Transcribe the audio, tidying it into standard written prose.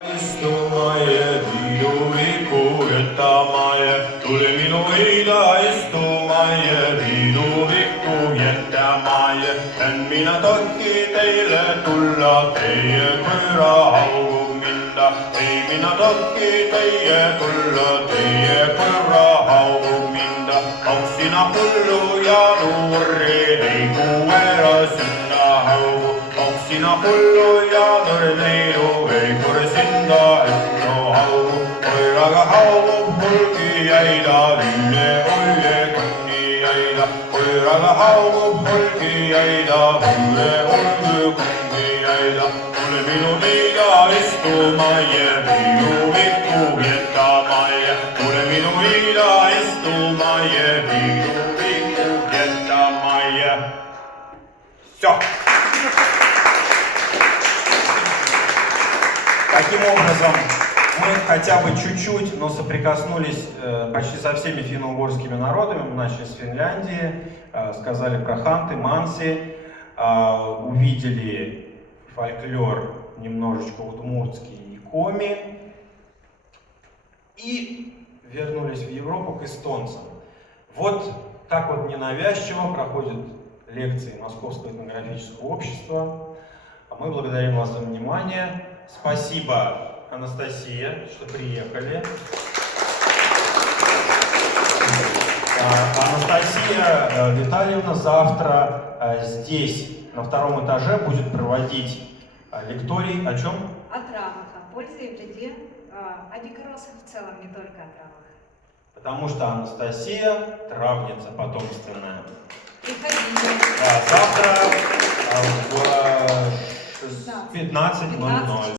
Istumaje, viiduriku jättämaje, tule minu leida istumaje, viiduriku jättämaje. En minä tohki teille tulla, teie koira haukub minda. Ei minä tohki teie tulla, teie koira haukub minda. Onks sinä hullu ja nuori, ei koera sinna haugu. Onks sinä hullu ja nuori, ei koera sinna haugu. Koiraga haugub hulgijaida, lille oje kunnijaida. Koiraga haugub hulgijaida, lille oje kunnijaida. Tule minu liiga istumaje, viiduriku viettämaje. Tule minu liiga istumaje, viiduriku viettämaje. Всё. Таким образом, мы хотя бы чуть-чуть, но соприкоснулись почти со всеми финно-угорскими народами. Мы начали с Финляндии, сказали про ханты, манси, увидели фольклор немножечко удмуртский и коми, и вернулись в Европу к эстонцам. Вот так вот ненавязчиво проходят лекции Московского этнографического общества. Мы благодарим вас за внимание. Спасибо, Анастасия, что приехали. Анастасия Витальевна завтра здесь, на втором этаже, будет проводить лекторий о чем? О травах, о пользе и вреде, о дикоросах в целом, не только о травах. Потому что Анастасия травница потомственная. Приходите. Завтра в 15:00.